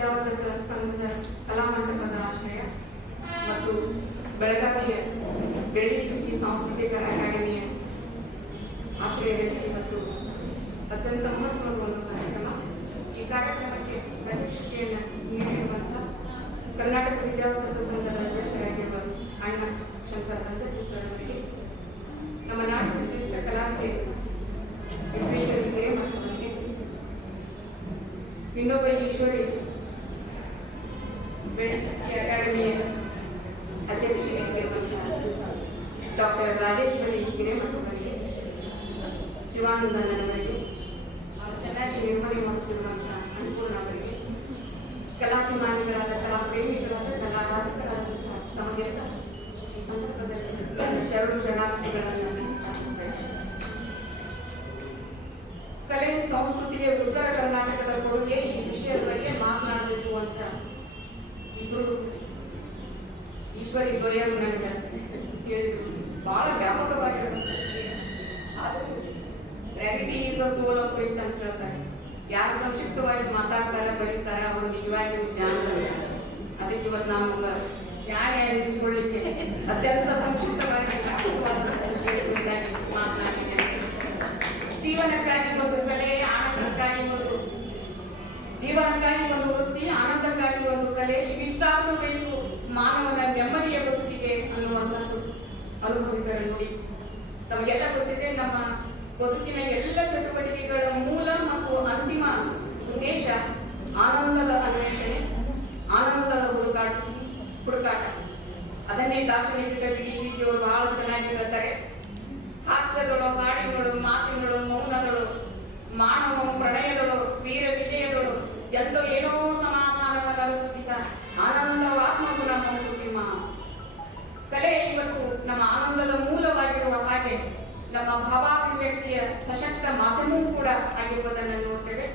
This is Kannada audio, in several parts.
ವಿದ್ಯಾವರ್ಧಕ ಸಂಘದ ಕಲಾಮಂಟಪದ ಆಶ್ರಯ ಮತ್ತು ಬೆಳಗಾವಿಯ ಬೆಳ್ಳಿ ಚುಕ್ಕಿ ಸಾಂಸ್ಕೃತಿಕ ಅಕಾಡೆಮಿಯ ಆಶ್ರಯದಲ್ಲಿ ಇವತ್ತು ಅತ್ಯಂತ ಮಹತ್ವದ ಒಂದು ಕಾರ್ಯಕ್ರಮ. ಈ ಕಾರ್ಯಕ್ರಮಕ್ಕೆ ಅಧ್ಯಕ್ಷತೆಯನ್ನು ನೀಡಿರುವಂತಹ ಕರ್ನಾಟಕ ವಿದ್ಯಾವರ್ಧಕ ಸಂಘದ ಅಧ್ಯಕ್ಷರಾಗಿರುವ ಅಣ್ಣ ಶಂಕರ್ ಅಂದತಿ ಸರ್ ಅವರಿಗೆ, ನಮ್ಮ ನಾಡು ವಿಶಿಷ್ಟ ಕಲಾವಿದೆ ವಿಶ್ವೇಶ್ವರ ಹಿರೇಮಠ ಅವರಿಗೆ, ವಿನೋಬ ಈಶ್ವರಿ ಬೆಳ್ಳಿ ಚುಕ್ಕಿ ಅಕಾಡೆಮಿಯ ಅಧ್ಯಕ್ಷರಾಗಿರುವಂತಹ ಡಾಕ್ಟರ್ ರಾಜೇಶ್ವರಿ ಹಿರೇಮಠ ಅವರಿಗೆ, ಶಿವಾನಂದನವರಿಗೆ, ಚೆನ್ನಾಗಿ ನಿರ್ವಹಣೆ ಮಾಡುತ್ತಿರುವಂತಹ ಅನುಪೂರ್ಣ ಅವರಿಗೆ, ಕಲಾಭಿಮಾನಿಗಳಾದ ಕಲಾಪ್ರೇಮಿಗಳಾದ ಕಲಾರಾಧಕರಾದಂತಹ ತಮಗೆಲ್ಲ ಈ ಸಂದರ್ಭದಲ್ಲಿ ಶರಣಾರ್ಥಿಗಳನ್ನು ಪ್ರಾರ್ಥಿಸುತ್ತೇನೆ. ಕಲೆ ಸಂಸ್ಕೃತಿಗೆ ಉತ್ತರ ಕರ್ನಾಟಕದ ಕೊಡುಗೆ ಈ ವಿಷಯದ ಬಗ್ಗೆ ಮಾತನಾಡಬೇಕು ಅಂತ ಇಬ್ಬರು ಈಶ್ವರಿ ದ್ವಯರು ನನಗೆ ಕೇಳಿದ್ರು. ಬಹಳ ವ್ಯಾಪಕವಾಗಿರುವಂತಹ ವಿಷಯ. ಆದರೂ brevity is the soul of it ಅಂತ ಹೇಳ್ತಾರೆ. ಯಾರು ಸಂಕ್ಷಿಪ್ತವಾಗಿ ಮಾತಾಡ್ತಾರೆ ಬರೀತಾರೆ ಅವರು ನಿಜವಾಗಿಯೂ ಜ್ಞಾನದಲ್ಲ. ಅದಕ್ಕೆ ಇವತ್ತು ನಾವು ಜ್ಞಾನ ಎನಿಸಿಕೊಳ್ಳಿಕ್ಕೆ ಅತ್ಯಂತ ಸಂಕ್ಷಿಪ್ತವಾಗಿ ಮಾತನಾಡಿದ್ದೇನೆ. ಜೀವನಕ್ಕಾಗಿ ಒಂದು ಕಲೆ, ಆನಂದಕ್ಕಾಗಿ ಒಂದು ಜೀವನಕ್ಕಾಗಿ ಒಂದು ವೃತ್ತಿ, ಆನಂದಕ್ಕಾಗಿ ಒಂದು ಕಲೆ, ಇಷ್ಟಾದರೂ ಬೇಕು ಮಾನವನ ನೆಮ್ಮದಿಯ ಬದುಕಿಗೆ ಅನ್ನುವಂಥದ್ದು ಅನುಭವಿಕರ ನುಡಿ. ನಮಗೆಲ್ಲ ಗೊತ್ತಿದೆ, ನಮ್ಮ ಬದುಕಿನ ಎಲ್ಲ ಚಟುವಟಿಕೆಗಳ ಮೂಲ ಮತ್ತು ಅಂತಿಮ ಉದ್ದೇಶ ಆನಂದದ ಅನ್ವೇಷಣೆ, ಆನಂದದ ಹುಡುಕಾಟ. ಅದನ್ನೇ ದಾರ್ಶನಿಕ ಡಿವಿಜಿಯವರು ಬಹಳ ಚೆನ್ನಾಗಿ ಹೇಳ್ತಾರೆ. ಹಾಸ್ಯದಳು, ಹಾಡಿಗಳು, ಮಾತಿಗಳು, ಮೌನದಳು, ಮಾನವ ಪ್ರಣಯದಳು, ವೀರ ವಿಜಯದಳು, ಎಂತೋ ಏನೋ ಸಮಾಧಾನವಾದ ಸುಖಿತ ಆನಂದವಾತ್ಮಗುಣ ಮಂಕುತಿಮ್ಮ. ಕಲೆ ಇವತ್ತು ನಮ್ಮ ಆನಂದದ ಮೂಲವಾಗಿರುವ ಹಾಗೆ ನಮ್ಮ ಭಾವಾಭಿವ್ಯಕ್ತಿಯ ಸಶಕ್ತ ಮಾಧ್ಯಮವೂ ಕೂಡ ಆಗಿರುವುದನ್ನು ನೋಡ್ತೇವೆ.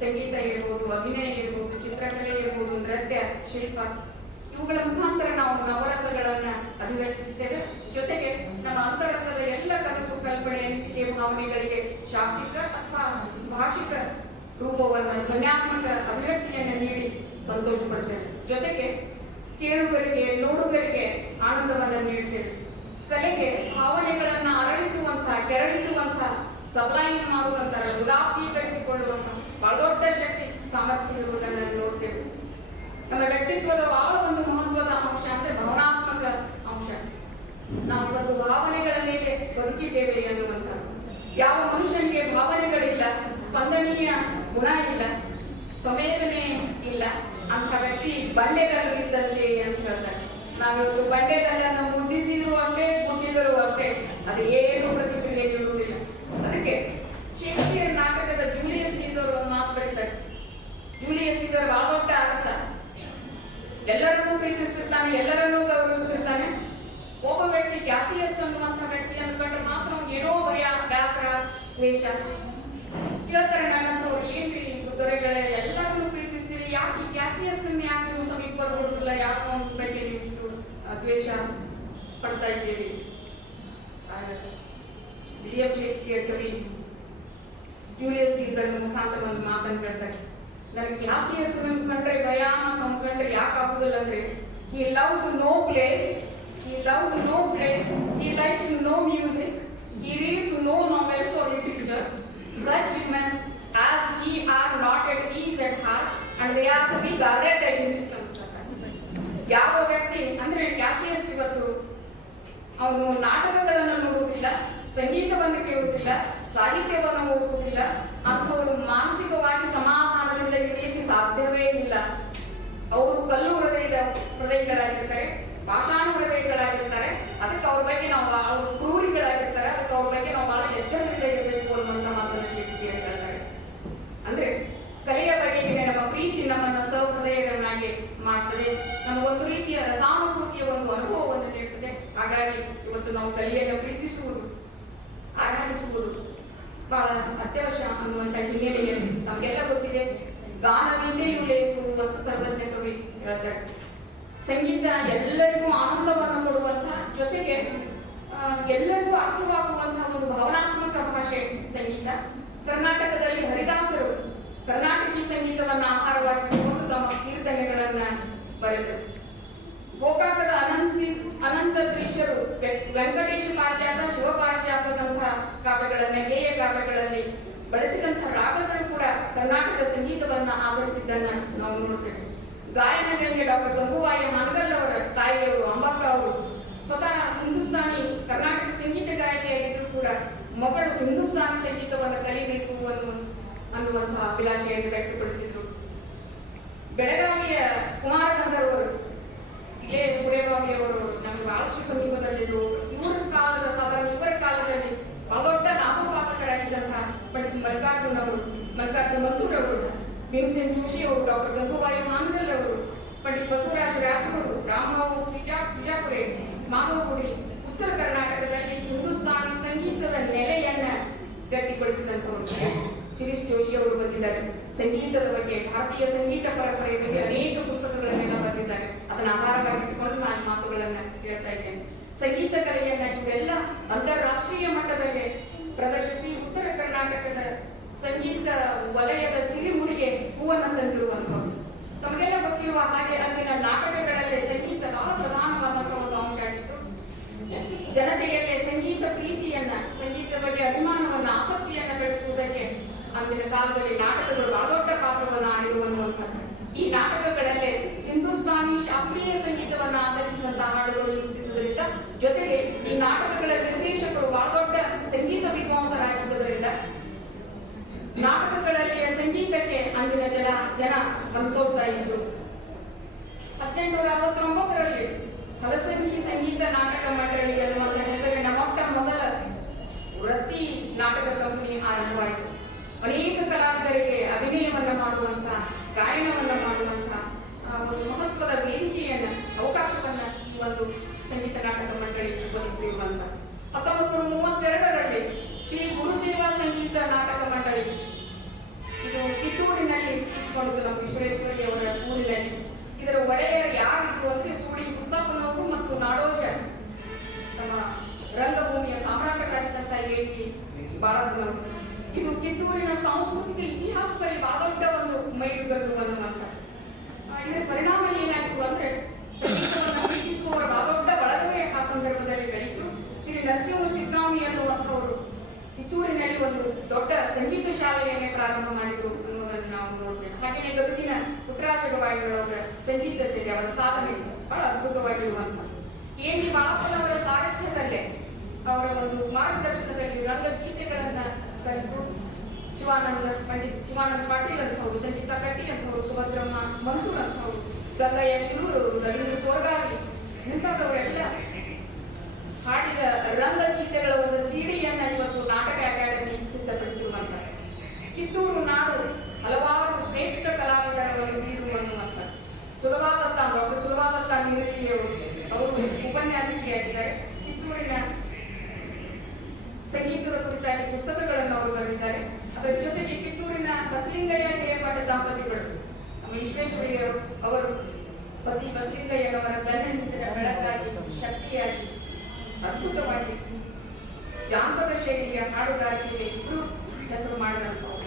ಸಂಗೀತ ಇರ್ಬೋದು, ಅಭಿನಯ ಇರ್ಬೋದು, ಚಿತ್ರಕಲೆ ಇರ್ಬೋದು, ನೃತ್ಯ, ಶಿಲ್ಪ, ಇವುಗಳ ಮುಖಾಂತರ ನಾವು ನವರಸಗಳನ್ನ ಅಭಿವ್ಯಕ್ತಿಸ್ತೇವೆ. ಜೊತೆಗೆ ನಮ್ಮ ಅಂತರಂಗದ ಎಲ್ಲ ಕನಸು, ಕಲ್ಪನೆ, ಅನಿಸಿಕೆ, ಭಾವನೆಗಳಿಗೆ ಶಾಬ್ದಿಕ ಅಥವಾ ಭಾಷಿಕ ರೂಪವನ್ನ, ಧ್ವನ್ಯಾತ್ಮಕ ಅಭಿವ್ಯಕ್ತಿಯನ್ನು ನೀಡಿ ಸಂತೋಷ ಪಡ್ತೇವೆ. ಜೊತೆಗೆ ಕೇಳುಗರಿಗೆ, ನೋಡುಗರಿಗೆ ಆನಂದವನ್ನ ನೀಡ್ತೇವೆ. ಕಲೆಗೆ ಭಾವನೆಗಳನ್ನ ಅರಳಿಸುವಂತಹ, ಕೆರಳಿಸುವಂತಹ, ಸಬ್ಲೈನ್ ಮಾಡುವಂತಹ, ಉದಾತ್ತೀಕರಿಸಿಕೊಳ್ಳುವಂತಹ ಬಹಳ ದೊಡ್ಡ ಶಕ್ತಿ, ಸಾಮರ್ಥ್ಯ ಇರುವುದನ್ನು ನೋಡ್ತೇವೆ. ನಮ್ಮ ವ್ಯಕ್ತಿತ್ವದ ಬಹಳ ಒಂದು ಮಹತ್ವದ ಅಂಶ ಅಂದ್ರೆ ಭಾವನಾತ್ಮಕ ಅಂಶ. ನಾವು ಇವತ್ತು ಭಾವನೆಗಳ ಮೇಲೆ ಬದುಕಿದ್ದೇವೆ ಎನ್ನುವಂಥದ್ದು. ಯಾವ ಮನುಷ್ಯನಿಗೆ ಭಾವನೆಗಳಿಲ್ಲ, ಸ್ಪಂದನೀಯ ಗುಣ ಇಲ್ಲ, ಸಂವೇದನೆ ಇಲ್ಲ, ಅಂತ ವ್ಯಕ್ತಿ ಬಂಡೆಗಲ್ಲು ಇದ್ದಂತೆ ಅಂತ ಹೇಳ್ತಾರೆ. ನಾವಿವತ್ತು ಬಂಡೆಗಲ್ಲನ್ನು ಮುದ್ದಿಸಿದ್ರು ಅಷ್ಟೇ, ಮುದ್ದಿದರೂ ಅಷ್ಟೇ, ಅದು ಏನು ಪ್ರತಿಕ್ರಿಯೆ ನೀಡುವುದಿಲ್ಲ. ಅದಕ್ಕೆ ಶೇಕ್ಸ್ಪಿಯರ್ ನಾಟಕದ ಜೂಲಿಯಸ್ ಸೀಸರ್ ಒಂದು ಮಾತು ಬರೀತಾರೆ. ಜೂಲಿಯಸ್ ಸೀಸರ್ ಬಹಳ ದೊಡ್ಡ ಅರಸ, ಎಲ್ಲರನ್ನೂ ಪ್ರೀತಿಸ್ತಿರ್ತಾನೆ, ಎಲ್ಲರನ್ನೂ ಗೌರವಿಸ್ತಿರ್ತಾನೆ. ಒಬ್ಬ ವ್ಯಕ್ತಿ ಕ್ಯಾಸಿಯಸ್ ಅನ್ನುವಂಥ ವ್ಯಕ್ತಿ ಅಂದ್ಕೊಂಡ್ರೆ ಮಾತ್ರ ಏನೋ ಬ್ಯಾಸರ, ದ್ವೇಷ. ಕೇಳ್ತಾರೆ ನನ್ನಂತವ್ರು, ಏನ್ರಿ ದೊರೆಗಳೇ ಎಲ್ಲರನ್ನೂ ಪ್ರೀತಿಸ್ತೀರಿ, ಯಾಕೆ ಕ್ಯಾಸಿಯಸ್ ಯಾಕೆ ನೀವು ಸಮೀಪ ನೋಡುದಿಲ್ಲ, ಯಾಕೆ ಅವನ ಬಗ್ಗೆ ನೀವು ಇಷ್ಟು ದ್ವೇಷ ಪಡ್ತಾ ಇದ್ದೀರಿ? ವಿಲಿಯಂ ಶೇಕ್ಸ್ಪಿಯರ್ ಕವಿ ಜೂಲಿಯಸ್ ಸೀಸರ್ ಮುಖಾಂತರ ಒಂದು ಮಾತನ್ನು ಹೇಳ್ತಾರೆ. ನನಗೆ ಕ್ಯಾಸಿಯಸ್ ಕಂಡ್ರೆ ಭಯ, ನಮ್ಮ ಕಂಡ್ರೆ ಯಾಕೆ ಆಗುದಿಲ್ಲ ಅಂದ್ರೆ, he loves no place, he likes no music, he reads no novels or literature. Such men as he are not at ease at heart and they are to be guarded against. ಯಾವ ವ್ಯಕ್ತಿ ಅಂದ್ರೆ ಕ್ಯಾಸಿಯಸ್ ಇವತ್ತು ಅವನು ನಾಟಕಗಳನ್ನು ನೋಡುವುದಿಲ್ಲ, ಸಂಗೀತವನ್ನು ಕೇಳುವುದಿಲ್ಲ, ಸಾಹಿತ್ಯವನ್ನು ಓದುವುದಿಲ್ಲ, ಅಂಥವರು ಮಾನಸಿಕವಾಗಿ ಸಮಾಧಾನದಿಂದ ಇರಲಿಕ್ಕೆ ಸಾಧ್ಯವೇ ಇಲ್ಲ. ಅವರು ಕಲ್ಲು ಹೃದಯಗಳಾಗಿರ್ತಾರೆ, ಭಾಷಾನು ಹೃದಯಗಳಾಗಿರ್ತಾರೆ. ಅದಕ್ಕೆ ಅವ್ರ ಬಗ್ಗೆ ನಾವು ಅವರು ಕ್ರೂರಿಗಳಾಗಿರ್ತಾರೆ. ಅದಕ್ಕೆ ಅವ್ರ ಬಗ್ಗೆ ನಾವು ಬಹಳ ಎಚ್ಚರದಿಂದ ಇರಬೇಕು ಅನ್ನುವಂಥ ಮಾತನ್ನು ಶೇಕ್ಸ್ಪಿಯರ್ ಹೇಳ್ತಾರೆ. ಅಂದ್ರೆ ಕಲೆಯ ಬಗೆಗೆ ನಮ್ಮ ಪ್ರೀತಿ ನಮ್ಮನ್ನ ಸಹೃದಯರನ್ನಾಗಿ ಮಾಡ್ತದೆ, ನಮಗೊಂದು ರೀತಿಯ ರಸಾನುಭೂತಿಯ ಒಂದು ಅನುಭವವನ್ನು ನೀಡುತ್ತದೆ. ಹಾಗಾಗಿ ಇವತ್ತು ನಾವು ಕಲೆಯನ್ನು ಪ್ರೀತಿಸುವುದು, ಆರಾಧಿಸುವುದು ಬಹಳ ಅತ್ಯವಶ್ಯ ಅನ್ನುವಂಥ ಹಿನ್ನೆಲೆಯಲ್ಲಿ ನಮಗೆಲ್ಲ ಗೊತ್ತಿದೆ, ಗಾನವಿಂದೆಯೂ ಲೇಸುವುದು ಅಂತ ಸರ್ವಜ್ಞ ಕವಿ ಹೇಳ್ತಾರೆ. ಸಂಗೀತ ಎಲ್ಲರಿಗೂ ಆನಂದವನ್ನು ಕೊಡುವಂತಹ, ಜೊತೆಗೆ ಎಲ್ಲರಿಗೂ ಅರ್ಥವಾಗುವಂತಹ ಒಂದು ಭಾವನಾತ್ಮಕ ಭಾಷೆ ಸಂಗೀತ. ಕರ್ನಾಟಕದಲ್ಲಿ ಹರಿದಾಸರು ಕರ್ನಾಟಕೀಯ ಸಂಗೀತವನ್ನು ಆಹಾರವಾಗಿಟ್ಟುಕೊಂಡು ತಮ್ಮ ಬಳಸಿದಂತಹ ರಾಗಗಳು ಕೂಡ ಕರ್ನಾಟಕ ಸಂಗೀತವನ್ನ ಆಧರಿಸಿದ್ದನ್ನ ನಾವು ನೋಡ್ತೇವೆ. ಗಾಯನಗಳಿಗೆ ಡಾಕ್ಟರ್ ಗಂಗೂಬಾಯಿ ಹಾನಗಲ್ ಅವರ ತಾಯಿಯವರು ಅಂಬಕ್ಕ ಅವರು ಸ್ವತಃ ಹಿಂದೂಸ್ತಾನಿ ಕರ್ನಾಟಕ ಸಂಗೀತ ಗಾಯಕಿಯಾಗಿದ್ರು ಕೂಡ ಮಗಳು ಹಿಂದೂಸ್ತಾನಿ ಸಂಗೀತವನ್ನು ಕಲಿಬೇಕು ಅನ್ನುವಂತಹ ಅಭಿಲಾಷೆಯನ್ನು ವ್ಯಕ್ತಪಡಿಸಿದ್ರು. ಬೆಳಗಾವಿಯ ಕುಮಾರ ಗಂಧರ್ವರು ಇಲ್ಲೇ ಸುರೇಬಾವಿ ಅವರು ನಮಗೆ ಬಹಳಷ್ಟು ಸಮೀಪದಲ್ಲಿದ್ದು ಇವರ ಕಾಲದಲ್ಲಿ ದೊಡ್ಡ ನಾಮೋಪಾಸಕರಾಗಿದ್ದಂತಹ ಪಂಡಿತ್ ಮಲ್ಲಿಕಾರ್ಜುನ್ ಮನ್ಸೂರ್ ಅವರು, ಭೀಮಸೇನ್ ಜೋಶಿ ಅವರು, ಡಾಕ್ಟರ್ ಗಂಗೂಬಾಯಿ ಹಾನಗಲ್ ಅವರು, ಪಂಡಿತ್ ಬಸವರಾಜ ರಾಜಗುರು, ರಾಮರಾವ್ ಬಿಜಾಪುರೆ, ಮಾಧವಗುಡಿ, ಉತ್ತರ ಕರ್ನಾಟಕದಲ್ಲಿ ಹಿಂದೂಸ್ತಾನಿ ಸಂಗೀತದ ನೆಲೆಯನ್ನ ಗಟ್ಟಿಗೊಳಿಸಿದಂತವರು. ಶಿರೀಶ್ ಜೋಶಿ ಅವರು ಬಂದಿದ್ದಾರೆ. ಸಂಗೀತದ ಬಗ್ಗೆ, ಭಾರತೀಯ ಸಂಗೀತ ಪರಂಪರೆಯ ಬಗ್ಗೆ ಅನೇಕ ಪುಸ್ತಕಗಳನ್ನೆಲ್ಲ ಬರೆದಿದ್ದಾರೆ. ಅದನ್ನ ಆಧಾರವಾಗಿಟ್ಟುಕೊಂಡು ನಾನು ಮಾತುಗಳನ್ನ ಹೇಳ್ತಾ ಇದ್ದೇನೆ. ಸಂಗೀತ ಕಲೆಯನ್ನ ಇವರೆಲ್ಲ ಅಂತಾರಾಷ್ಟ್ರೀಯ ಮಟ್ಟದಲ್ಲಿ ಪ್ರದರ್ಶಿಸಿ ಉತ್ತರ ಕರ್ನಾಟಕದ ಸಂಗೀತ ವಲಯದ ಸಿರಿಮುಡಿಗೆ ಹೂವನ್ನು ತಂದಿರುವಂತವರು. ತಮಗೆಲ್ಲ ಗೊತ್ತಿರುವ ಹಾಗೆ ಅಂದಿನ ನಾಟಕಗಳಲ್ಲಿ ಸಂಗೀತ ಬಹಳ ಪ್ರಧಾನವಾದಂತಹ ಒಂದು ಅಂಶ ಆಗಿತ್ತು. ಜನತೆಯಲ್ಲೇ ಸಂಗೀತ ಪ್ರೀತಿಯನ್ನ, ಸಂಗೀತ ಬಗ್ಗೆ ಅಭಿಮಾನವನ್ನ, ಆಸಕ್ತಿಯನ್ನ ಬೆಳೆಸುವುದಕ್ಕೆ ಅಂದಿನ ಕಾಲದಲ್ಲಿ ನಾಟಕಗಳು ಬಹಳ ದೊಡ್ಡ ಪಾತ್ರವನ್ನು ಆಡಿರುವಂತಹದ್ದು. ಈ ನಾಟಕಗಳಲ್ಲಿ ಹಿಂದೂಸ್ತಾನಿ ಶಾಸ್ತ್ರೀಯ ಸಂಗೀತವನ್ನ ಆಧರಿಸಿದಂತಹ ಹಾಡುಗಳು ಇರುತ್ತಿರುವುದರಿಂದ, ಜೊತೆಗೆ ಈ ನಾಟಕಗಳ ನಿರ್ದೇಶಕರು ಬಹಳ ದೊಡ್ಡ ಸಂಗೀತ ವಿದ್ವಾಂಸರಾಗಿರುವುದರಿಂದ ನಾಟಕಗಳಲ್ಲಿಯ ಸಂಗೀತಕ್ಕೆ ಅಂದಿನ ಜನ ಮನಸೋಗ್ತಾ ಇದ್ರು. 1869ರಲ್ಲಿ ಹಲಸಂಗಿ ಸಂಗೀತ ನಾಟಕ ಮಂಡಳಿ ಅನ್ನುವಂಥ ಹೆಸರಿನ ಮೊದಲ ವೃತ್ತಿ ನಾಟಕ ಕಂಪನಿ ಆರಂಭವಾಯಿತು. ಅನೇಕ ಕಲಾವಿದರಿಗೆ ಅಭಿನಯವನ್ನ ಮಾಡುವಂತಹ, ಗಾಯನವನ್ನ ಮಾಡುವಂತಹ ಒಂದು ಮಹತ್ವದ ವೇದಿಕೆಯನ್ನ, ಅವಕಾಶವನ್ನ ಈ ಒಂದು ಸಂಗೀತ ನಾಟಕ ಮಂಡಳಿ ಒದಗಿಸಿರುವಂತ. 1932ರಲ್ಲಿ ಶ್ರೀ ಗುರುಸೇವಾ ಸಂಗೀತ ನಾಟಕ ಮಂಡಳಿ, ಇದು ಕಿತ್ತೂರಿನಲ್ಲಿ ಇಟ್ಕೊಂಡು ನಮ್ಮ ವಿಶ್ವೇಶ್ವರಿ ಅವರ ಊರಿನಲ್ಲಿ. ಇದರ ಒಡೆಯರು ಯಾರಿದ್ರು ಅಂದ್ರೆ ಸೂಡಿ ಹುಚ್ಚಪ್ಪನವರು ಮತ್ತು ನಾಡೋಜ, ನಮ್ಮ ರಂಗಭೂಮಿಯ ಸಾಮ್ರಾಟರಾಗಿದ್ದಂತಹ ವೇದಿಕೆ ಬಾಳದವರು. ಇದು ಕಿತ್ತೂರಿನ ಸಾಂಸ್ಕೃತಿಕ ಇತಿಹಾಸದಲ್ಲಿ ಬಹಳ ದೊಡ್ಡ ಒಂದು ಮೈಲುಗಲ್ಲು ಅನ್ನುವಂಥ. ಇದರ ಪರಿಣಾಮ ಏನಾಯಿತು ಅಂದ್ರೆ ಸಂಗೀತವನ್ನು ಪ್ರೀತಿಸುವವರ ಬಹಳ ದೊಡ್ಡ ಬಳಗವೇ ಆ ಸಂದರ್ಭದಲ್ಲಿ ಬೆಳೀತು. ಶ್ರೀ ನರಸಿಂಹ ಚಿಕ್ಕಾಮಿ ಅನ್ನುವಂಥವರು ಕಿತ್ತೂರಿನಲ್ಲಿ ಒಂದು ದೊಡ್ಡ ಸಂಗೀತ ಶಾಲೆಯನ್ನೇ ಪ್ರಾರಂಭ ಮಾಡಿದ್ರು ಅನ್ನೋದನ್ನು ನಾವು ನೋಡ್ತೇವೆ. ಹಾಗೆಯೇ ಗದುಗಿನ ಪುಟ್ಟರಾಜ ಗವಾಯಿಗಳವರ ಸಂಗೀತ ಶೈಲಿ, ಅವರ ಸಾಧನೆ ಬಹಳ ಅದ್ಭುತವಾಗಿರುವಂಥದ್ದು. ಎ.ವಿ. ಬಾಳಪ್ಪನವರ ಸಾರಥ್ಯದಲ್ಲೇ, ಅವರ ಒಂದು ಮಾರ್ಗದರ್ಶನದಲ್ಲಿ ರಂಗಗೀತೆಗಳನ್ನ ಕಲಿತು ಪಂಡಿತ್ ಶಿವಾನಂದ ಪಾಟೀಲ್ ಅಂತವರು, ಸಂಗೀತ ಕಟ್ಟಿ ಅಂತವರು, ಸುಭದ್ರಮ್ಮ ಮನ್ಸೂರ್ ಅಂತವರು, ಗಂಗಯ್ಯ ಶಿರೂರು, ರವೀಂದ್ರ ಸೋರಗಾವಿ ಮುಂತಾದವರೆಲ್ಲ ಹಾಡಿದ ರಂಗಗೀತೆಗಳ ಒಂದು ಸಿಡಿಯನ್ನ ಇವತ್ತು ನಾಟಕ ಅಕಾಡೆಮಿ ಸಿದ್ಧಪಡಿಸಿರುವಂತ. ಕಿತ್ತೂರು ನಾಡು ಹಲವಾರು ಶ್ರೇಷ್ಠ ಕಲಾವಿದರ ಒಂದು ಬೀಡು ಅನ್ನುವಂಥ. ಡಾಕ್ಟರ್ ಸುಲಭಾದತ್ತ ನೀರಳಿಯವರು ಅವರು ಉಪನ್ಯಾಸಕಿಯಾಗಿದ್ದಾರೆ. ಕಿತ್ತೂರಿನ ಸಂಗೀತದ ಕುರಿತಾಗಿ ಪುಸ್ತಕಗಳನ್ನು ಅವರು ಬರೆದಿದ್ದಾರೆ. ಅದರ ಜೊತೆಗೆ ಕಿತ್ತೂರಿನ ಬಸಲಿಂಗಯ್ಯ ಹಿರೇಮಠ ದಂಪತಿಗಳು, ನಮ್ಮ ವಿಶ್ವೇಶ್ವರಿಯವರು, ಅವರು ಪತಿ ಬಸಲಿಂಗಯ್ಯನವರ ಬೆನ್ನೆಲುಬಿನ ಬೆಳಕಾಗಿ, ಶಕ್ತಿಯಾಗಿ, ಅದ್ಭುತವಾಗಿ ಜಾನಪದ ಶೈಲಿಯ ಹಾಡುಗಾರಿಕೆಗೆ ಇಬ್ಬರು ಹೆಸರು ಮಾಡಿದಂಥವು.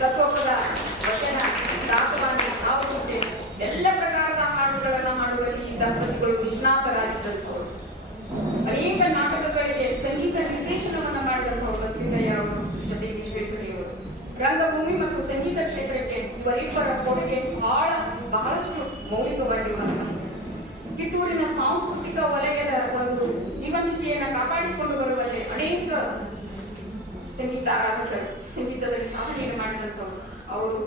ತತ್ವಪದ, ವಚನ, ದಾಸವಾಣಿ, ಭಾವಗೀತೆ ಎಲ್ಲ ಪ್ರಕಾರದ ಹಾಡುಗಳನ್ನು ಹಾಡುವಲ್ಲಿ ಈ ದಂಪತಿಗಳು ನಿಷ್ಣಾತರಾಗಿದ್ದಂಥವರು. ಅನೇಕ ನಾಟಕಗಳಿಗೆ ಸಂಗೀತ ನಿರ್ದೇಶನವನ್ನ ಮಾಡಿದಂಥವರು ಬಸಲಿಂಗಯ್ಯ ಅವರು, ಜೊತೆಗೆ ವಿಶ್ವೇಶ್ವರಿಯವರು. ರಂಗಭೂಮಿ ಮತ್ತು ಸಂಗೀತ ಕ್ಷೇತ್ರಕ್ಕೆ ಇವರಿಬ್ಬರ ಕೊಡುಗೆ ಬಹಳಷ್ಟು ಮೌಲಿಕವಾಗಿರುವಂತಹ. ಕಿತ್ತೂರಿನ ಸಾಂಸ್ಕೃತಿಕ ವಲಯದ ಒಂದು ಜೀವಂತಿಕೆಯನ್ನು ಕಾಪಾಡಿಕೊಂಡು ಬರುವಲ್ಲಿ ಅನೇಕ ಸಂಗೀತ ಆರಾಧಕರು, ಸಂಗೀತದಲ್ಲಿ ಸಾಧನೆಯನ್ನು ಮಾಡಿದಂಥವರು. ಅವರು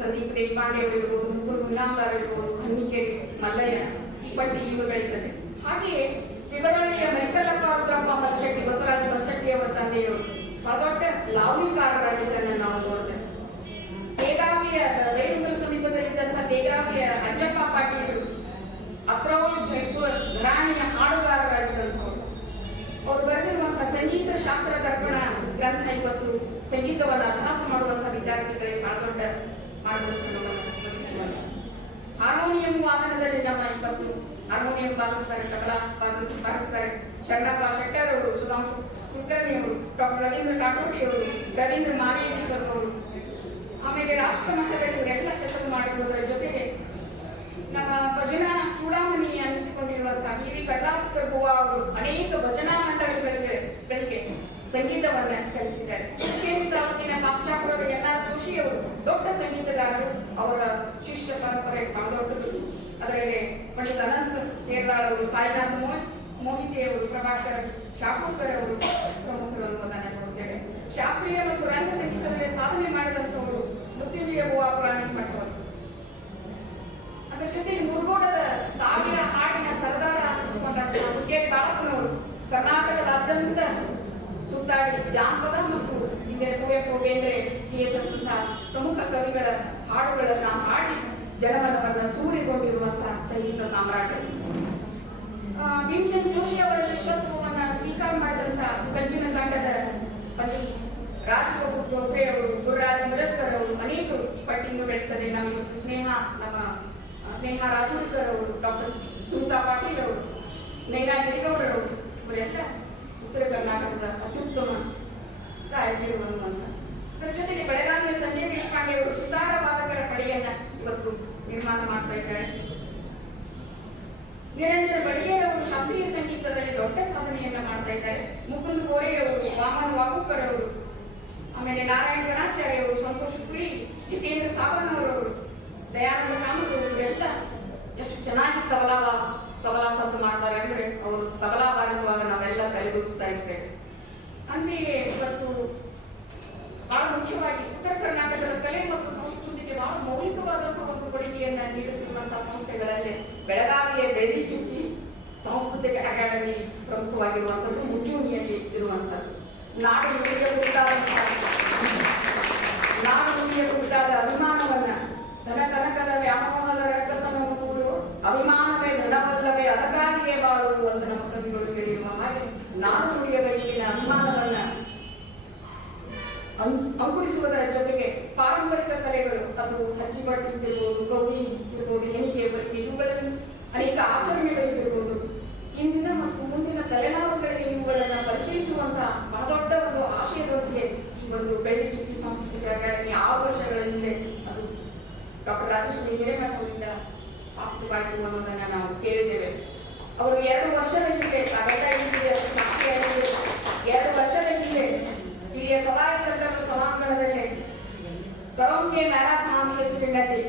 ಸಂದೀಪ್ ದೇಶಪಾಂಡೆ ಅವರಿರ್ಬೋದು, ಮುಕುಲ್ ಗುಣಾಂಗಾರ್ ಇರ್ಬೋದು, ಹನ್ನಿಕೇರಿ ಮಲ್ಲಯ್ಯ, ಈ ಪಟ್ಟಿ ಇವುಗಳಿದ್ದಾರೆ. ಹಾಗೆಯೇ ತಿಬಡಹಳ್ಳಿಯ ಮರಿಕಲ್ಲಪ್ಪ ರುದ್ರಪ್ಪ ಮಲ್ಶೆಟ್ಟಿ, ಬಸವರಾಜ ಮಲ್ಶೆಟ್ಟಿ ಅವರ ತಂದೆಯವರು ಬಹಳ ದೊಡ್ಡ ಲಾವಣಿಕಾರರಾಗಿದ್ದನ್ನು ನಾವು ನೋಡ್ತೇವೆ. ದೇಗಾವಿಯ ದೈವಗಳ ಸಮೀಪದಲ್ಲಿದ್ದಂತಹ ದೇಗಾವಿಯ ಅಜ್ಜಪ್ಪ ಪಾಟೀಲ್, ಅಕ್ರೌಲ್ ಜೈಪುರ್ ಘರಾಣಿಯ ಹಾಡುಗಾರರಾಗಿದ್ದಂಥವರು. ಅವರು ಬರೆದಿರುವಂತಹ ಸಂಗೀತ ಶಾಸ್ತ್ರ ದರ್ಪಣ ಗ್ರಂಥ ಇವತ್ತು ಸಂಗೀತವನ್ನು ಅಭ್ಯಾಸ ಮಾಡುವಂತಹ ವಿದ್ಯಾರ್ಥಿಗಳಿಗೆ ಬಹಳ ದೊಡ್ಡ ಮಾರ್ಗದರ್ಶನವನ್ನು. ಹಾರ್ಮೋನಿಯಂ ವಾದನದಲ್ಲಿ ನಮ್ಮ ಇವತ್ತು ಹಾರ್ಮೋನಿಯಂ ಬಾರಿಸ್ತಾರೆ, ತಬಲಾ ಬಾರಿಸ್ತಾರೆ ಶರಣಪ್ಪ ಶೆಟ್ಟರ್ ಅವರು, ಸುಧಾಂಶು ಕುಲಕರ್ಣಿ ಅವರು, ಡಾಕ್ಟರ್ ರವೀಂದ್ರ ಕಾಟೋಟಿ ಅವರು, ರವೀಂದ್ರ ಮಾರೇಜಿ ಅವರು. ಆಮೇಲೆ ರಾಷ್ಟ್ರ ಮಟ್ಟದಲ್ಲಿ ಇವರೆಲ್ಲ ಹೆಸರು ಮಾಡಿರುವುದರ ಜೊತೆಗೆ ನಮ್ಮ ಭಜನಾ ಚೂಡಾಮಣಿ ಅನಿಸಿಕೊಂಡಿರುವಂತಹ ವಿ ಕಡ್ಲಾಸ್ಕರ್ ಗೋವಾ ಅವರು ಅನೇಕ ಭಜನಾ ಮಂಡಳಿಗಳಿಗೆ ಸಂಗೀತವನ್ನ ಕಲಿಸಿದ್ದಾರೆ. ತಾಲೂಕಿನ ಪಾಶ್ಚಾತ್ಯ ದೊಡ್ಡ ಸಂಗೀತಗಾರರು. ಅವರ ಶಿಷ್ಯ ಪರಂಪರೆ ಬಹಳ ದೊಡ್ಡದು. ಅದರಲ್ಲಿ ಪಂಡಿತ ಅನಂತ ಕೇರಳಾಳ್ ಅವರು, ಸಾಯಿನಾಥ್ ಮೋಹಿತೆ ಅವರು, ಪ್ರಭಾಕರ್ ಶಾಪೂರ್ಕರ್ ಅವರು ಪ್ರಮುಖರು ಅನ್ನೋದನ್ನ ನೋಡ್ತೇವೆ. ಶಾಸ್ತ್ರೀಯ ಮತ್ತು ರಂಗ ಸಂಗೀತದಲ್ಲಿ ಸಾಧನೆ ಮಾಡಿದಂಥವರು ಮೃತ್ಯುಂಜಯ ಬುವಾ ಪುರಾಣಿಕ್ ಮಠ ಅವರು. ಅದರ ಜೊತೆಗೆ ಮುರುಗೋಡದ 1000 ಹಾಡಿನ ಸರ್ದಾರ ಅನ್ನಿಸಿಕೊಂಡಂತಹ ಕೆ ಬಾಳಪ್ಪನವರು ಕರ್ನಾಟಕದಾದ್ಯಂತ ಸುತ್ತಾಡಿ ಜಾನಪದ ಮತ್ತು ಇಂದಿನ ಕುವೆಂಪು, ಬೇಂದ್ರೆ, ಟಿ.ಎಸ್. ಪ್ರಮುಖ ಕವಿಗಳ ಹಾಡುಗಳನ್ನ ಹಾಡಿ ಜನಮನವನ್ನು ಸೂರಿಕೊಂಡಿರುವಂತಹ ಸಂಗೀತ ಸಾಮ್ರಾಟರು. ಭೀಮಸೇನ್ ಜೋಶಿ ಅವರ ಶಿಷ್ಯತ್ವವನ್ನು ಸ್ವೀಕಾರ ಮಾಡಿದಂತಹ ಕಂಚಿನ ತಂಡದ ರಾಜಗೋಪಾಲ್ ಗೋಖಲೆ ಅವರು, ಗುರುರಾಜ್ ಮುರಸ್ಕರ್ ಅವರು ಅನೇಕರು ಪಟ್ಟಿಯನ್ನು ಬೆಳೆಯುತ್ತದೆ. ನಮಗೆ ಸ್ನೇಹ ರಾಜೂರ್ಕರ್ ಅವರು, ಡಾಕ್ಟರ್ ಸುನೀತಾ ಪಾಟೀಲ್ ಅವರು, ನೈನಾ ಗಿರಿಗೌಡರವರು ಇವರೆಲ್ಲ ಉತ್ತರ ಕರ್ನಾಟಕದ ಅತ್ಯುತ್ತಮ ಗಾಯಕರು ಅಂತ. ಅದರ ಜೊತೆಗೆ ಬೆಳಗಾವಿಯ ಸಂಜಯ್ ದೇಶಪಾಂಡೆ ಅವರು ಸಿತಾರ ವಾದಕರ ಪಡೆಯನ್ನ ಇವತ್ತು ನಿರ್ಮಾಣ ಮಾಡ್ತಾ ಇದ್ದಾರೆ. ನಿರಂಜನ್ ಬಡಿಗೇರ್ ಅವರು ಶಾಸ್ತ್ರೀಯ ಸಂಗೀತದಲ್ಲಿ ದೊಡ್ಡ ಸಾಧನೆಯನ್ನ ಮಾಡ್ತಾ ಇದ್ದಾರೆ. ಮುಕುಂದ್ ಗೋರೆ ಅವರು, ವಾಮನ್ ವಾಗುಕರ್ ಅವರು, ಆಮೇಲೆ ನಾರಾಯಣ ಗಣಾಚಾರ್ಯ ಅವರು, ಸಂತೋಷ್ ಪುರಿ, ಜಿತೇಂದ್ರ ಸಾವನ್ ಅವರು, ದಯಾನಂದ ಕಾಮತ್ ಎಲ್ಲ ಎಷ್ಟು ಚೆನ್ನಾಗಿ ತಬಲಾ ಸದ್ದು ಮಾಡ್ತಾರೆ ಅಂದ್ರೆ ಅವರು ತಬಲಾ ಬಾರಿಸುವಾಗ ನಾವೆಲ್ಲ ತಲೆದೂಗಿಸ್ತಾ ಇರ್ತೇವೆ. ಅಂತೆಯೇ ಇವತ್ತು ಬಹಳ ಮುಖ್ಯವಾಗಿ ಉತ್ತರ ಕರ್ನಾಟಕದ ಕಲೆ ಮತ್ತು ಸಂಸ್ಕೃತಿಗೆ ಬಹಳ ಮೌಲಿಕವಾದಂತಹ ಒಂದು ಕೊಡುಗೆಯನ್ನ ನೀಡುತ್ತಿರುವಂತಹ ಸಂಸ್ಥೆಗಳಲ್ಲಿ ಬೆಳಗಾವಿಯ ಬೆಳ್ಳಿ ಚುಕ್ಕಿ ಸಾಂಸ್ಕೃತಿಕ ಅಕಾಡೆಮಿ ಪ್ರಮುಖವಾಗಿರುವಂಥದ್ದು, ಮುಂಚೂಣಿಯಲ್ಲಿ ಇರುವಂಥದ್ದು. ನಾಡು ನುಡಿಯ ಕುರಿತಾದ ಅಭಿಮಾನವನ್ನ ಧನ ಕನಕದ ವ್ಯಾಮೋಹದ ರಕ್ಕಸವನ್ನು ಕೂಡು ಅಭಿಮಾನವೇ ಧನವಲ್ಲವೇ ಅದಕ್ಕಾಗಿಯೇ ಬಾಳುವುದು ಅಂತ ನಮ್ಮ ಕವಿಗಳು ಹೇಳಿರುವ ಹಾಗೆ ನಾಡು ನುಡಿಯ ಬಗೆಗಿನ ಅಭಿಮಾನವನ್ನ ಅಂಕುರಿಸುವುದರ ಜೊತೆಗೆ ಪಾರಂಪರಿಕ ಕಲೆಗಳು, ಅದು ಹಚ್ಚಿಬಟ್ಟು ಇರ್ಬೋದು, ಗೌರಿ ಇರ್ಬೋದು, ಹೆಣಿಗೆ ಬರಿಗೆ, ಇವುಗಳಲ್ಲಿ ಅನೇಕ ಆಚರಣೆಗಳಿರ್ಬೋದು, ಇಂದಿನ ಮತ್ತು ಮುಂದಿನ ತಲೆಮಾರುಗಳಿಗೆ ಇವುಗಳನ್ನು ಪರಿಚಯಿಸುವಂತಹ ಬಹಳ ದೊಡ್ಡ ಒಂದು ಆಶಯದೊಂದಿಗೆ ಈ ಒಂದು ಬೆಳ್ಳಿ ಚುಕ್ಕಿ ಸಾಂಸ್ಕೃತಿಕ ಅಕಾಡೆಮಿ 6 ವರ್ಷಗಳ ಹಿಂದೆ ಅದು ಡಾಕ್ಟರ್ ರಾಜೇಶ್ವರಿ ಹಿರೇಮಠ ಅವರಿಂದ ಸ್ಥಾಪಿತವಾಯಿತು ಅನ್ನೋದನ್ನ ನಾವು ಕೇಳಿದ್ದೇವೆ. ಅವರು 2 ವರ್ಷದ ಹಿಂದೆ ಅವೆಲ್ಲ ಇಲ್ಲಿಯ ಸಾಕ್ಷಿಯಾಗಿದೆ. 2 ವರ್ಷದ ಹಿಂದೆ ಇಲ್ಲಿಯ ಸಭಾಯಂತ್ರದ ಸಭಾಂಗಣದಲ್ಲಿ ಕರೋಂಗೆ ಮ್ಯಾರಾಥಾನ್ ಹೆಸರಿನಲ್ಲಿ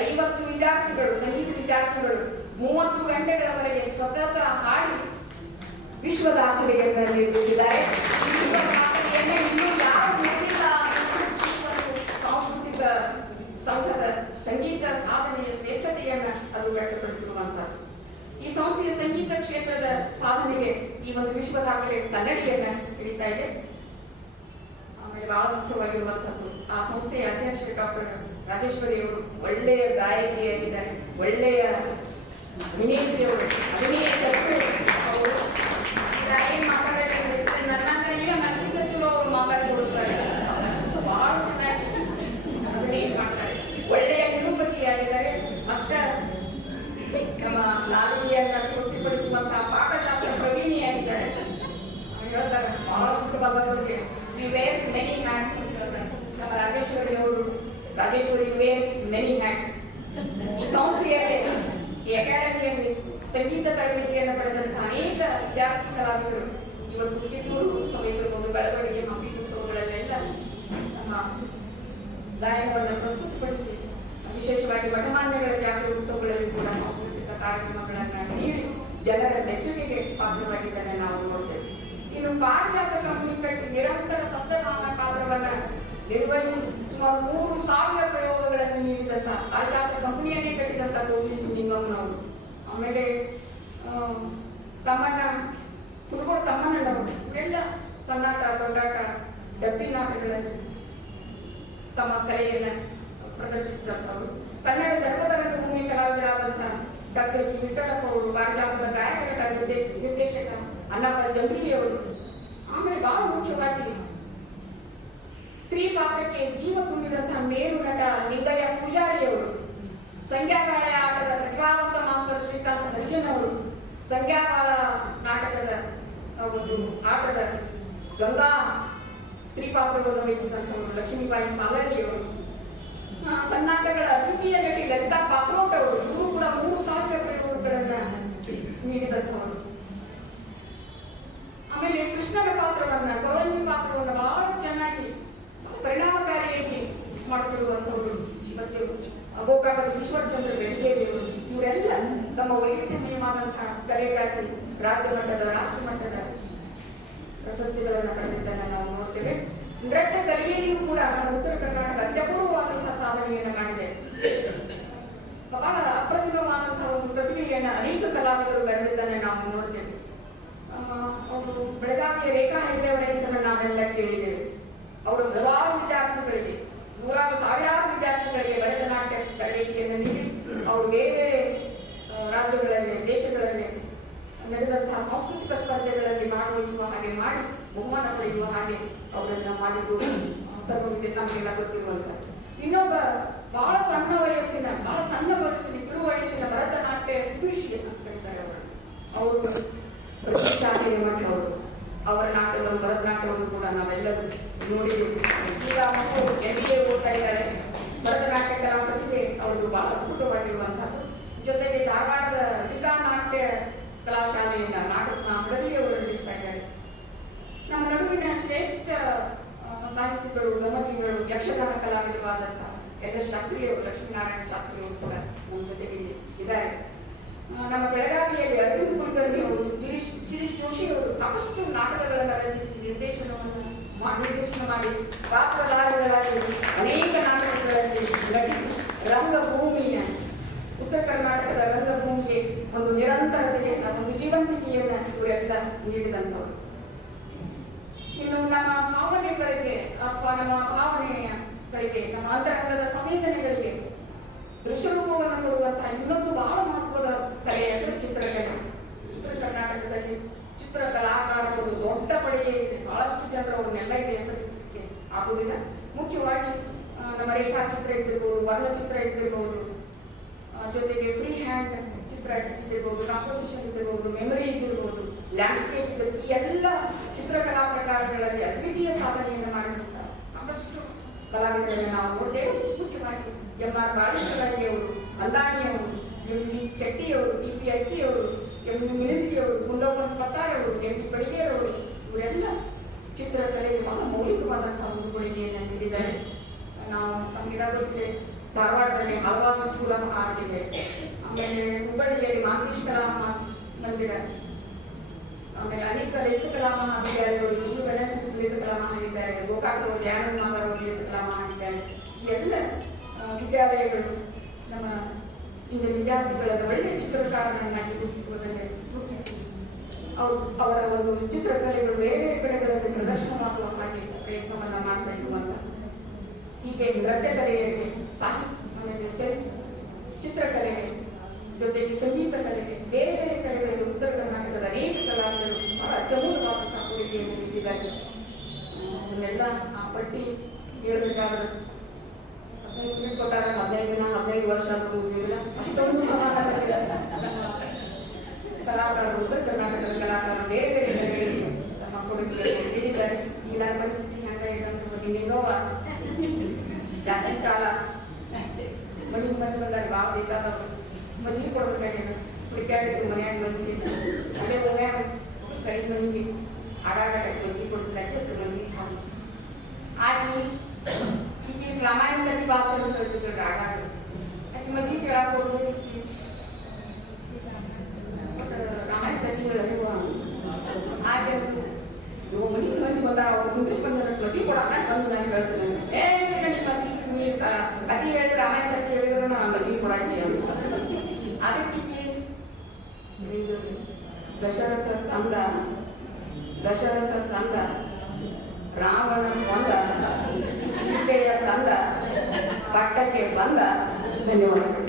50 ವಿದ್ಯಾರ್ಥಿಗಳು, ಸಂಗೀತ ವಿದ್ಯಾರ್ಥಿಗಳು 30 ಗಂಟೆಗಳವರೆಗೆ ಸತತ ಹಾಡಿ ವಿಶ್ವ ದಾಖಲೆಯನ್ನು ನಿರ್ಮಿಸಿದ್ದಾರೆ. ವಿಶ್ವ ದಾಖಲೆಯನ್ನೇ ಇನ್ನೂ ಯಾರು ನೋಡಿಲ್ಲ. ಸಾಂಸ್ಕೃತಿಕ ಸಂಘದ ಸಂಗೀತ ಸಾಧನೆಯ ಶ್ರೇಷ್ಠತೆಯನ್ನ ಅದು ವ್ಯಕ್ತಪಡಿಸಿರುವಂತಹದ್ದು. ಈ ಸಂಸ್ಥೆಯ ಸಂಗೀತ ಕ್ಷೇತ್ರದ ಸಾಧನೆಗೆ ಈ ಒಂದು ವಿಶ್ವ ದಾಖಲೆ ಕನ್ನಡಿಯನ್ನ ಹಿಡಿತಾ ಇದೆ. ಆಮೇಲೆ ಬಹಳ ಮುಖ್ಯವಾಗಿರುವಂತಹದ್ದು ಆ ಸಂಸ್ಥೆಯ ಅಧ್ಯಕ್ಷ ಡಾಕ್ಟರ್ ರಾಜೇಶ್ವರಿ ಅವರು ಒಳ್ಳೆಯ ಗಾಯಕಿಯಾಗಿದ್ದಾರೆ, ಒಳ್ಳೆಯ ಅಭಿನೇತ್ರಿಯವರು, ಅಭಿನಯ ಅವರು ಏನ್ ಮಾತಾಡೋದು ನನಗಿಂತ ಚಲೋ ಅವರು ಮಾತಾಡಿ ತೋರಿಸ್ತಾರೆ. ಬಹಳ ಚೆನ್ನಾಗಿ ಅಭಿನಯ ಮಾಡ್ತಾರೆ, ಒಳ್ಳೆಯ ನಿರೂಪಕಿಯಾಗಿದ್ದಾರೆ. ಅಷ್ಟ ನಮ್ಮ ನಾಲಿಗೆಯನ್ನ ತೃಪ್ತಿಪಡಿಸುವಂತಹ ಪಾಕಶಾಸ್ತ್ರ ಪ್ರವೀಣಿಯಾಗಿದ್ದಾರೆ. ಹೇಳ್ತಾರೆ ಬಹಳಷ್ಟು ಬಗ್ಗೆ ವಿ ವೇರ್ಸ್ ಮೆನಿ ಹ್ಯಾಟ್ಸ್ ಅಂತ ಹೇಳ್ತಾರೆ. ನಮ್ಮ ರಾಜೇಶ್ವರಿ ವೇರ್ಸ್ ಮೆನಿ ಹ್ಯಾಟ್ಸ್. ಈ ಸಂಸ್ಥೆಯಲ್ಲಿ ಈ ಅಕಾಡೆಮಿಯಲ್ಲಿ ಸಂಗೀತ ತರಬೇತಿಯನ್ನು ಪಡೆದಂತಹ ಅನೇಕ ವಿದ್ಯಾರ್ಥಿ ಕಲಾವಿದರು ಇವತ್ತು ಕಿತ್ತೂರು ಸಮೇತ ಬೆಳವಣಿಗೆ ಹಂಪಿತೋತ್ಸವಗಳಲ್ಲೆಲ್ಲ ನಮ್ಮ ಗಾಯನವನ್ನು ಪ್ರಸ್ತುತಪಡಿಸಿ ವಿಶೇಷವಾಗಿ ಮಠಮಾನ್ಯಗಳ ಜಾತ್ರೆ ಉತ್ಸವಗಳಲ್ಲಿ ಕೂಡ ಸಾಂಸ್ಕೃತಿಕ ಕಾರ್ಯಕ್ರಮಗಳನ್ನು ನೀಡಿ ಜನರ ಮೆಚ್ಚುಗೆಗೆ ಪಾತ್ರವಾಗಿದ್ದನ್ನು ನಾವು ನೋಡ್ತೇವೆ. ಇನ್ನು ಪಾರಿಜಾತ ಕಂಪನಿ ಕಟ್ಟಿ ನಿರಂತರ ಸಪ್ತನಾಮ ಪಾತ್ರವನ್ನ ನಿರ್ವಹಿಸಿ ಸುಮಾರು 3000 ಪ್ರಯೋಗಗಳನ್ನು ನೀಡಿದಂತಹ ಪಾರಿಜಾತ ಕಂಪನಿಯನ್ನೇ ಕಟ್ಟಿದಂತಹ ಗೋವಿಂದ ನಿಂಗಮ್ಮನವರು, ಆಮೇಲೆ ಕುರುಗೋಡು ತಮ್ಮಣ್ಣನವರು ಇವೆಲ್ಲ ಸಣ್ಣಾಟ, ದೊಡ್ಡಾಟ, ಡಬ್ಬಿ ನಾಟಗಳಲ್ಲಿ ತಮ್ಮ ಕಲೆಯನ್ನ ಪ್ರದರ್ಶಿಸಿದಂಥವರು. ಕನ್ನಡ ಜನಪದ ರಂಗಭೂಮಿ ಕಲಾವಿದರಾದಂತಹ ಡಾಕ್ಟರ್ ವಿ ವಿಠಲಪ್ಪ ಅವರು, ಪಾರಿಜಾತದ ಗಾಯಕರ ನಿರ್ದೇಶಕ ಅನ್ನಪ್ಪ ಜಂಬಿಯವರು, ಆಮೇಲೆ ಬಹಳ ಮುಖ್ಯವಾಗಿ ಸ್ತ್ರೀ ಪಾತ್ರಕ್ಕೆ ಜೀವ ತುಂಬಿದಂತಹ ಮೇರು ನಟ ನಿಂಗಯ್ಯ ಪೂಜಾರಿಯವರು, ಸಂಖ್ಯಾಕಾಳ ಆಟದ ಪ್ರತಿಭಾವಂತ ಮಾಸ್ಟರ್ ಶ್ರೀಕಾಂತ್ ಹರಿಜನ್ ಅವರು, ಸಂಖ್ಯಾಕಾಳ ನಾಟಕದ ಒಂದು ಆಟದ ಗಂಗಾ ಸ್ತ್ರೀ ಪಾತ್ರವನ್ನು ವಹಿಸಿದಂಥವರು ಲಕ್ಷ್ಮೀಬಾಯಿ ಸಾಲರಿಯವರು, ಸನ್ನಾಟಗಳ ಅದ್ವಿತೀಯ ನಟಿ ಲಲಿತಾ ಪಾತ್ರೋಟ್ ಅವರು, ಇವರು ಕೂಡ 3000 ಪ್ರಯೋಗಗಳನ್ನ ನೀಡಿದಂಥವರು. ಆಮೇಲೆ ಕೃಷ್ಣನ ಪಾತ್ರವನ್ನ, ಕೊರಂಜಿ ಪಾತ್ರವನ್ನ ಬಹಳ ಚೆನ್ನಾಗಿ ಪರಿಣಾಮಕಾರಿಯಾಗಿ ಮಾಡುತ್ತಿರುವಂಥವರು ಗೋಕಾಕದ ಈಶ್ವರಚಂದ್ರ ಬೆಳಗೇರಿಯವರು ಇವರೆಲ್ಲ ತಮ್ಮ ವೈವಿಧ್ಯಮಯವಾದಂತಹ ಕಲೆಗಾಗಿ ರಾಜ್ಯ ಮಟ್ಟದ ರಾಷ್ಟ್ರ ಮಟ್ಟದ ಪ್ರಶಸ್ತಿಗಳನ್ನು ಪಡೆದಿದ್ದನ್ನು ನಾವು ನೋಡ್ತೇವೆ. ನೃತ್ಯ ಕಲೆಯಲ್ಲಿಯೂ ಕೂಡ ನಮ್ಮ ಉತ್ತರ ಕರ್ನಾಟಕ ಅತ್ಯಪೂರ್ವವಾದಂತಹ ಸಾಧನೆಯನ್ನು ಮಾಡಿದೆ. ಬಹಳ ಅಪ್ರತಿಮವಾದಂತಹ ಒಂದು ಪ್ರತಿಭೆಯನ್ನು ಅನೇಕ ಕಲಾವಿದರು ಬರೆದಿದ್ದನ್ನು ನಾವು ನೋಡ್ತೇವೆ. ಅವರು ಬೆಳಗಾವಿಯ ರೇಖಾ ಹೆಗ್ಡೆ ಅವರ ಹೆಸರನ್ನು ನಾವೆಲ್ಲ ಕೇಳಿದ್ದೇವೆ. ಅವರು ಹಲವಾರು ವಿದ್ಯಾರ್ಥಿಗಳಿಗೆ, ನೂರಾರು ಸಾವಿರಾರು ವಿದ್ಯಾರ್ಥಿಗಳಿಗೆ ಭರತನಾಟ್ಯ ತರಬೇತಿಯನ್ನು ನೀಡಿ ಅವರು ಬೇರೆ ಬೇರೆ ರಾಜ್ಯಗಳಲ್ಲಿ, ದೇಶಗಳಲ್ಲಿ ನಡೆದಂತಹ ಸಾಂಸ್ಕೃತಿಕ ಸ್ಪರ್ಧೆಗಳಲ್ಲಿ ಭಾಗವಹಿಸುವ ಹಾಗೆ ಮಾಡಿ ಬಹುಮಾನ ಪಡೆಯುವ ಹಾಗೆ ಅವರನ್ನ ಮಾಡಿದ್ದು ಸರ್ವವಿದ್ಯೆ ನಮಗೆಲ್ಲ ಗೊತ್ತಿರುವಂತಹ. ಇನ್ನೊಬ್ಬ ಬಹಳ ಸಣ್ಣ ವಯಸ್ಸಿನ ಕಿರು ವಯಸ್ಸಿನ ಭರತನಾಟ್ಯ ವಿದುಷಿ ಅಂತ ಕರೀತಾರೆ ಅವರು ಪ್ರತೀಕ್ಷಾ ಹಿರೇಮಠ ಅವರು. ಅವರ ನಾಟ್ಯವನ್ನು, ಭರತನಾಟ್ಯವನ್ನು ಕೂಡ ನಾವೆಲ್ಲರೂ ನೋಡಿದ್ದೇವೆ. ಈಗ ಮಕ್ಕಳು MBA ಓದ್ತಾ ಇದ್ದಾರೆ. ಭರತನಾಟ್ಯ ಕಲಾ ಪ್ರತಿಭೆ ಅವರು ಬಹಳ ಅದ್ಭುತವಾಗಿರುವಂತಹದ್ದು. ಜೊತೆಗೆ ಧಾರವಾಡದ ಅಧಿಕಾ ನಾಟ್ಯ ಕಲಾಶಾಲೆಯಿಂದ ನಾಟಕ ಅವರು ನಡೆಸ್ತಾ ಇದ್ದಾರೆ. ನಮ್ಮ ನಡುವಿನ ಶ್ರೇಷ್ಠ ಸಾಹಿತಿಗಳು, ಗಮಕಿಗಳು, ಯಕ್ಷಗಾನ ಕಲಾವಿದರಾದಂತಹ LS ಶಾಸ್ತ್ರಿಯವರು, ಲಕ್ಷ್ಮೀನಾರಾಯಣ ಶಾಸ್ತ್ರಿಯವರು ಕೂಡ ನಮ್ಮ ಜೊತೆಗೆ ಇದ್ದಾರೆ. ನಮ್ಮ ಬೆಳಗಾವಿಯಲ್ಲಿ ಅರವಿಂದ್ ಕುಲಕರ್ಣಿ ಅವರು, ಶಿರೀಶ್ ಜೋಶಿ ಅವರು ಸಾಕಷ್ಟು ನಾಟಕಗಳನ್ನು ರಚಿಸಿ ನಿರ್ದೇಶನ ಮಾಡಿ ಪಾತ್ರಧಾರಿಗಳಾಗಿ ಅನೇಕ ನಾಟಕಗಳಲ್ಲಿ ನಟಿಸಿ ರಂಗಭೂಮಿಯ, ಉತ್ತರ ಕರ್ನಾಟಕದ ರಂಗಭೂಮಿಗೆ ಒಂದು ನಿರಂತರತೆಯನ್ನು, ಒಂದು ಜೀವಂತಿಕೆಯನ್ನು ಇವರೆಲ್ಲ ನೀಡಿದಂಥವರು. ಇನ್ನು ನಮ್ಮ ಭಾವನೆಗಳಿಗೆ ಅಥವಾ ನಮ್ಮ ಭಾವನೆಗಳಿಗೆ, ನಮ್ಮ ಅಂತರಂಗದ ಸಂವೇದನೆಗಳಿಗೆ ದೃಶ್ಯರೂಪವನ್ನು ಕೊಡುವಂತಹ ಇನ್ನೊಂದು ಬಹಳ ಮಹತ್ವದ ಕಲೆ ಅಂದರೆ ಚಿತ್ರಕಲೆ. ಉತ್ತರ ಕರ್ನಾಟಕದಲ್ಲಿ ಚಿತ್ರಕಲಾಕಾರರು ದೊಡ್ಡ ಪಡೆಯೇ ಇದೆ. ಬಹಳಷ್ಟು ಜನರು ಅವನ್ನೆಲ್ಲ ಇಲ್ಲಿ ಹೆಸರಿಸಲಿಕ್ಕೆ ಆಗುವುದಿಲ್ಲ. ಮುಖ್ಯವಾಗಿ ನಮ್ಮ ರೇಖಾಚಿತ್ರ ಇದ್ದಿರ್ಬೋದು, ವರ್ಣಚಿತ್ರ ಇದ್ದಿರ್ಬೋದು, ಜೊತೆಗೆ ಫ್ರೀ ಹ್ಯಾಂಡ್ ಚಿತ್ರ ಇದ್ದಿರ್ಬೋದು, ಕಾಂಪೋಸಿಷನ್ ಇದ್ದಿರ್ಬೋದು, ಮೆಮೊರಿ ಇದ್ದಿರ್ಬೋದು, ಲ್ಯಾಂಡ್ಸ್ಕೇಪ್ ಇದ್ದಿರ್ಬೋದು, ಈ ಎಲ್ಲ ಚಿತ್ರಕಲಾ ಪ್ರಕಾರಗಳಲ್ಲಿ ಅದ್ವಿತೀಯ ಸಾಧನೆಯನ್ನು ಮಾಡಿದಂತಹ ಸಾಕಷ್ಟು ಕಲಾವಿದರನ್ನು ನಾವು ನೋಡ್ತೇವೆ. ಮುಖ್ಯವಾಗಿ MR ಬಾಳೇಶ್ವರಯ್ಯವರು, ಅಂದಾಣಿಯವರು, MV ಚೆಟ್ಟಿಯವರು, TP ಅಕ್ಕಿಯವರು, MV ಮಿನಿಸ್ಕಿಯವರು, ಗುಂಡಪ್ಪನ ಪತ್ತಾರವರು, MP ಬಡಿಗೇರವರು, ಇವರೆಲ್ಲ ಚಿತ್ರಕಲೆಗೆ ಬಹಳ ಮೌಲಿಕವಾದಂತಹ ಒಂದು ಕೊಡುಗೆಯನ್ನು ನೀಡಿದ್ದಾರೆ. ನಾವು ನಮಗೆಲ್ಲರಿಗೆ ಧಾರವಾಡದಲ್ಲಿ ಹಲವಾರು ಸ್ಕೂಲ್ ಆಫ್ ಆರ್ಟ್ ಇದೆ. ಆಮೇಲೆ ಹುಬ್ಬಳ್ಳಿಯಲ್ಲಿ ಮಾಂತೇಶ್ ಕಲಾ ಮಂದಿರ, ಆಮೇಲೆ ಅನೇಕ ಲಲಿತಕಲಾ ಮಹಾವಿದ್ಯಾಲಯಗಳು, ಇಲ್ಲಿ ವೆನೆಸ್ ಲಲಿತಕಲಾ ಮಹಾವಿದ್ಯಾಲಯ, ಗೋಕಾಕವರು ಧ್ಯಾನ ಲಲಿತಕಲಾ ಮಹಾವಿದ್ಯಾಲಯ, ಈ ಎಲ್ಲ ವಿದ್ಯಾಲಯಗಳು ನಮ್ಮ ಇಂದಿನ ವಿದ್ಯಾರ್ಥಿಗಳನ್ನು ಒಳ್ಳೆಯ ಚಿತ್ರಕಾರರನ್ನಾಗಿ ರೂಪಿಸಿ ಅವರ ಒಂದು ಚಿತ್ರಕಲೆಗಳು ಬೇರೆ ಬೇರೆ ಕಡೆಗಳಲ್ಲಿ ಪ್ರದರ್ಶನವಾಗುವ ಹಾಗೆ ಪ್ರಯತ್ನವನ್ನ ಮಾಡ್ತಾ ಇರುವಂತ. ಹೀಗೆ ನೃತ್ಯ ಕಲೆಗಳಿಗೆ, ಆಮೇಲೆ ಚಿತ್ರಕಲೆಗೆ, ಜೊತೆಗೆ ಸಂಗೀತ ಕಲೆಗೆ, ಬೇರೆ ಬೇರೆ ಕಲೆಗಳಿಗೆ ಉತ್ತರ ಕರ್ನಾಟಕದ ಅನೇಕ ಕಲಾವಿದರು ಬಹಳ ಅತ್ಯಮೂಲವಾದಂತಹ ಕೊಡುಗೆಯನ್ನು ನೀಡಿದ್ದಾರೆ. ಅದನ್ನೆಲ್ಲ ಆ ಪಟ್ಟಿ ಹೇಳಬೇಕಾದ್ರೆ 15 ವರ್ಷ ಮುಗಿದಿಲ್ಲ. ಅಷ್ಟೊಂದು ಕಲಾಕಾರರು, ಉತ್ತರ ಕರ್ನಾಟಕದ ಕಲಾಕಾರರು ಬೇರೆ ಬೇರೆ ಕಡೆಗಳಿಗೆ ತಮ್ಮ ಕೊಡುಗೆಯನ್ನು ನೀಡಿದ್ದಾರೆ. ಇಲ್ಲ ಪರಿಸ್ಥಿತಿ ಹಂಗ ಇದಂತೋ ಬ್ಯಾಸಿನ ಕಾಲ ಮದುವೆ ಬಂದಾಗ ಭಾಳ ಬೇಕಾದ ಮದುವೆ ಕೊಡ್ಬೇಕಾಗಿಲ್ಲ. ಹುಡುಕ್ಯಾಡಿದ್ರು ಮನ್ಯಾಗ ಮದುವೆ ಅಲ್ಲೇ ಮನ್ಯಾಗ ಕಡೆ ಮನೆಗೆ ಆಗಾಗ ಮದುವೆ ಕೊಡ್ಬೇಕಾಗಿ ಮದುವೆ ಆಗಿ ಈಗ ರಾಮಾಯಣ ಕಥೆ ಭಾಷೆ ಹೇಳ್ತಿದ್ರು. ಆಗಾಗ ಆಕೆ ಮದುವೆ ಕೇಳಾಕ ಹೋಗಿ ರಾಮಾಯಣ ಕಥೆಗಳಲ್ಲಿ ಆಕೆ ಮಂದಿ ಬಂದಾರ, ಅವ್ರು ಮುಂದಿಸ್ ಬಂದಾರ, ಮದುವೆ ಕೊಡಾಕ ಬಂದು ನಾನು ಹೇಳ್ತೀನಿ, ಕಥೆ ಹೇಳಿದ್ರೆ ರಾಮಾಯಣ ಕಥೆ ಹೇಳಿದ್ರೆ ನಾನು ಮದುವೆ ಕೊಡಾಕಿ ಅಂತ. ಅದಕ್ಕೆ ದಶರಥ ತಂದ ರಾವಣ ಕೊಂದ, ಸೀತೆಯ ತಂದ ಪಟ್ಟಕ್ಕೆ ಬಂದ. ಧನ್ಯವಾದಗಳು.